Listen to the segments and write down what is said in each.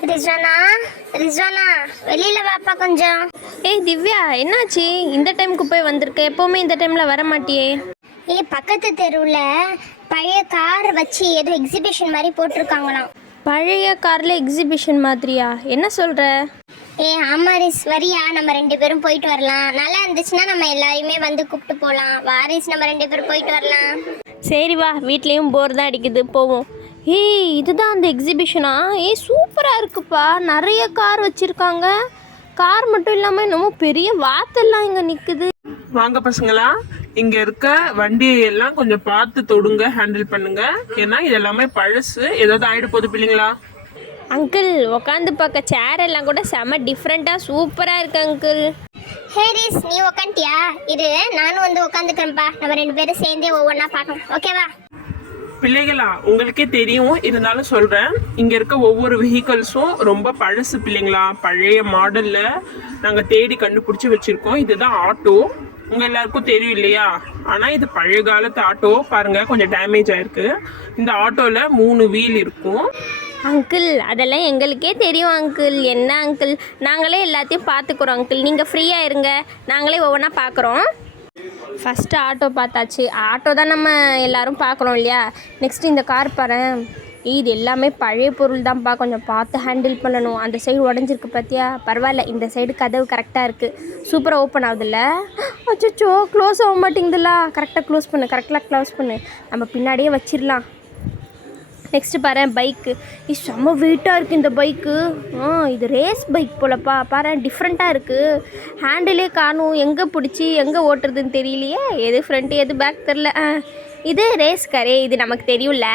ரிஸ்வானா ரிஸ்வானா வெளியில வாப்பா கொஞ்சம். ஏய் திவ்யா என்னாச்சு? இந்த டைமுக்கு போய் வந்திருக்க. எப்போவுமே இந்த டைமில் வர மாட்டியே. ஏ பக்கத்து தெருவுல பழைய கார் வச்சு ஏதோ எக்ஸிபிஷன் மாதிரி போட்டிருக்காங்களாம். பழைய காரில் எக்ஸிபிஷன் மாதிரியா? என்ன சொல்கிற ஏ ஆமா ரிஸ் வரியா நம்ம ரெண்டு பேரும் போயிட்டு வரலாம். நல்லா இருந்துச்சுன்னா நம்ம எல்லாரையுமே வந்து கூப்பிட்டு போகலாம் வாரிஸ் நம்ம ரெண்டு பேரும் போயிட்டு வரலாம். சரி வா வீட்லேயும் போர் தான் அடிக்குது. போவோம். ஏய் இதுதான் அந்த எக்ஸிபிஷனா ஏய் சூப்பராக இருக்குப்பா. நிறைய கார் வச்சுருக்காங்க. கார் மட்டும் இல்லாமல் என்னமோ பெரிய வாத்தெல்லாம் இங்கே நிற்குது வாங்க பசங்களா இங்க இருக்க வண்டியை எல்லாம் கொஞ்சம் பார்த்து தொடுங்க ஹேண்டில் பண்ணுங்க. ஏன்னா இது எல்லாமே பழசு. ஏதாவது ஆயிட போகுது பிள்ளைங்களா? அங்கிள் உட்காந்து பார்க்க சேர் எல்லாம் கூட செம டிஃப்ரெண்ட்டாக சூப்பராக இருக்கு அங்கிள் ஹே ரிஸ் நீ உக்காண்டியா இரு நானும் வந்து உட்காந்துக்கிறேன்ப்பா நம்ம ரெண்டு பேரும் சேர்ந்தே ஒவ்வொன்றா பார்க்கலாம் ஓகேவா பிள்ளைகளா? உங்களுக்கே தெரியும். இருந்தாலும் சொல்றேன். இங்க இருக்க ஒவ்வொரு வெஹிக்கல்ஸும் ரொம்ப பழசு பிள்ளைங்களா? பழைய மாடல்ல நாங்க தேடி கண்டுபிடிச்சு வச்சிருக்கோம். இதுதான் ஆட்டோ உங்க எல்லாருக்கும் தெரியும் இல்லையா? ஆனா இது பழைய காலத்து ஆட்டோ பாருங்க கொஞ்சம் டேமேஜ் ஆயிருக்கு. இந்த ஆட்டோல மூணு வீல் இருக்கும். அங்கிள் அதெல்லாம் எங்களுக்கே தெரியும் அங்கிள் என்ன அங்கிள் நாங்களே எல்லாத்தையும் பார்த்துக்குறோம் அங்கிள் நீங்கள் ஃப்ரீயாக இருங்க. நாங்களே ஒவ்வொன்றா பார்க்குறோம். ஃபஸ்ட்டு ஆட்டோ பார்த்தாச்சு. ஆட்டோ தான் நம்ம எல்லாரும் பார்க்குறோம் இல்லையா? நெக்ஸ்ட் இந்த கார் பாரு. இது எல்லாமே பழைய பொருள் தான்ப்பா கொஞ்சம் பார்த்து ஹேண்டில் பண்ணணும். அந்த சைடு உடஞ்சிருக்கு பார்த்தியா பரவாயில்ல. இந்த சைடு கதவு கரெக்டாக இருக்குது சூப்பராக ஓப்பன் ஆகுதுல்ல? அச்சோ க்ளோஸ் ஆக மாட்டேங்குதுல்ல. கரெக்டாக க்ளோஸ் பண்ணு. கரெக்டாக க்ளோஸ் பண்ணு. நம்ம பின்னாடியே வச்சிடலாம் நெக்ஸ்ட்டு பாரு பைக்கு இது செம்ம வெயிட்டாக இருக்குது இந்த பைக்கு ஆ இது ரேஸ் பைக் போலப்பா. பாரு டிஃப்ரெண்ட்டாக இருக்குது ஹேண்டிலே காணும். எங்கே பிடிச்சி எங்கே ஓட்டுறதுன்னு தெரியலையே. எது ஃப்ரண்ட்டு எது பேக் தெரில ஆ, இது ரேஸ் கரே இது நமக்கு தெரியும்ல.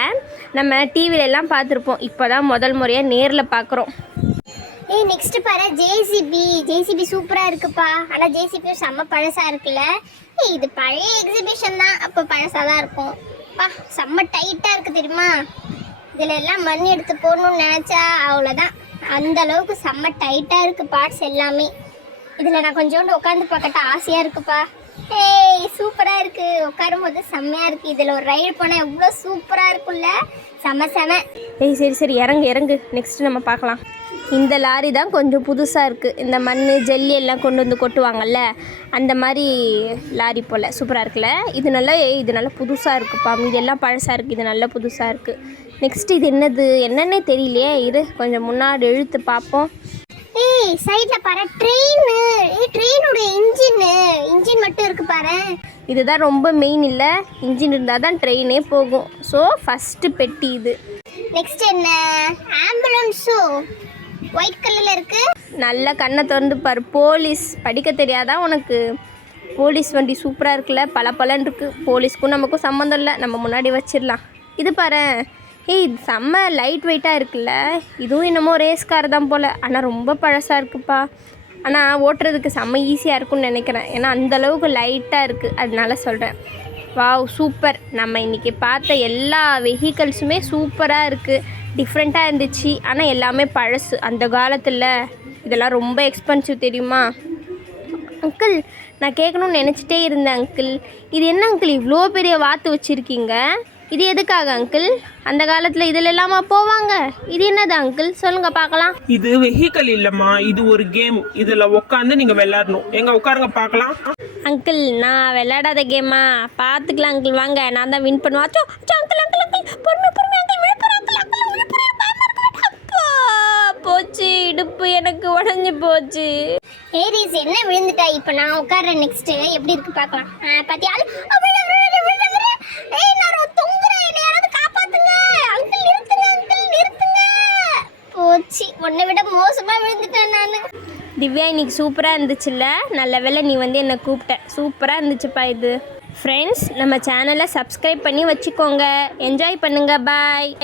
நம்ம டிவிலெல்லாம் பார்த்துருப்போம். இப்போ தான் முதல் முறையாக நேரில் பார்க்குறோம். ஏய் நெக்ஸ்ட் பாரு ஜேசிபி ஜேசிபி சூப்பராக இருக்குப்பா. ஆனால் ஜேசிபியும் செம்ம பழசாக இருக்குல்ல. ஏய் இது பழைய எக்ஸிபிஷன் தான். அப்போ பழசாக தான் இருக்கும். பா செம்ம டைட்டாக இருக்குது தெரியுமா? இதுல எல்லாம் மண் எடுத்து போடணும்னு நினைச்சா அவ்வளோதான் அந்த அளவுக்கு செம்ம டைட்டா இருக்கு பார்ட்ஸ் எல்லாமே. இதுல நான் கொஞ்சோண்டு உட்காந்து பார்க்கட்ட ஆசையா இருக்குப்பா. ஏய் சூப்பரா இருக்கு. உட்காரும் போது செம்மையா இருக்கு. இதுல ஒரு ரைடு போனா எவ்வளோ சூப்பரா இருக்கும்ல. செம செம. ஏய் சரி சரி இறங்கு இறங்கு. நெக்ஸ்ட் நம்ம பார்க்கலாம். இந்த லாரி தான் கொஞ்சம் புதுசாக இருக்குது இந்த மண் ஜல்லி எல்லாம் கொண்டு வந்து கொட்டுவாங்கல்ல அந்த மாதிரி லாரி போல். சூப்பராக இருக்குல்ல? இது நல்லா ஏய் இது நல்லா புதுசாக இருக்குப்பா மீதி எல்லாம் பழசாக இருக்குது இது நல்லா புதுசாக இருக்குது நெக்ஸ்ட் இது என்னது? என்னன்னே தெரியலையே. இரு கொஞ்சம் முன்னாடி இழுத்து பார்ப்போம் ஏய் சைடுல பாரு ட்ரெயின் ஏய் ட்ரெயினோட இன்ஜின் இன்ஜின் மட்டும் இருக்கு பாரு. இதுதான் ரொம்ப மெயின் இல்லை. இன்ஜின் இருந்தால் தான் ட்ரெயினே போகும். ஸோ ஃபஸ்ட்டு பெட்டி இது. நெக்ஸ்ட் என்ன? ஆம்புலன்ஸும் ஒயிட் கலர்ல இருக்கு. நல்ல கண்ணை திறந்து பாரு. போலீஸ் படிக்க தெரியாதா உனக்கு? போலீஸ் வண்டி சூப்பராக இருக்குல்ல? பல பலன் இருக்குது போலீஸ்க்கும் நமக்கும் சம்மந்தம் இல்லை. நம்ம முன்னாடி வச்சிடலாம். இது பாரு. ஏய் இது செம்ம லைட் வெயிட்டாக இருக்குல்ல? இதுவும் என்னமோ ரேஸ் கார் தான் போல். ஆனால் ரொம்ப பழசாக இருக்குப்பா. ஆனால் ஓட்டுறதுக்கு செம்ம ஈஸியாக இருக்கும்னு நினைக்கிறேன். ஏன்னா அந்தளவுக்கு லைட்டாக இருக்குது அதனால சொல்கிறேன் வாவ் சூப்பர் நம்ம இன்றைக்கி பார்த்த எல்லா வெஹிக்கல்ஸுமே சூப்பராக இருக்குது டிஃப்ரெண்ட்டாக இருந்துச்சு. ஆனால் எல்லாமே பழசு. அந்த காலத்தில் இதெல்லாம் ரொம்ப எக்ஸ்பென்சிவ் தெரியுமா? அங்கிள் நான் கேட்கணும்னு நினச்சிட்டே இருந்தேன் அங்கிள் இது என்ன அங்கிள் இவ்வளோ பெரிய வாத்து வச்சுருக்கீங்க? இது எதுக்காக அங்கிள் அந்த காலத்தில் இதில் இல்லாமா போவாங்க? இது என்னது அங்கிள் சொல்லுங்க பார்க்கலாம். இது வெஹிக்கல் இல்லம்மா. இது ஒரு கேம் இதுல உட்காந்து நீங்க விளையாடணும். எங்க உட்காருங்க பார்க்கலாம். அங்கிள் நான் விளையாடாத கேமா பார்த்துக்கலாம் அங்கிள் வாங்க நான் தான் வின் பண்ணுவேன். அச்சோ அச்சோ அங்கிள் இடுப்பு எனக்கு உடஞ்சி போச்சு. ஏரிஸ் என்ன விழுந்துட்டா? இப்போ நான் உட்கார்றேன் நெக்ஸ்ட் எப்படி இருக்கு பார்க்கலாம். ஆ, பாத்தியா? அழு, அ, விழு, விழு, விழு, விழு. ஏய் நான் ரொம்ப தொங்குறேன். என்னை யாராவது காப்பாத்துங்க. அங்கிள் நிறுத்துங்க அங்கிள் நிறுத்துங்க. போச்சு. உன்னை விட மோசமா விழுந்துட்டேன் நான். திவ்யா இன்னைக்கு சூப்பராக இருந்துச்சுல்ல? நல்ல வேளை நீ வந்து என்னை கூப்பிட்ட. சூப்பராக இருந்துச்சுப்பா இது. ஃப்ரெண்ட்ஸ் நம்ம சேனலை சப்ஸ்கிரைப் பண்ணி வச்சுக்கோங்க. என்ஜாய் பண்ணுங்கள் பாய்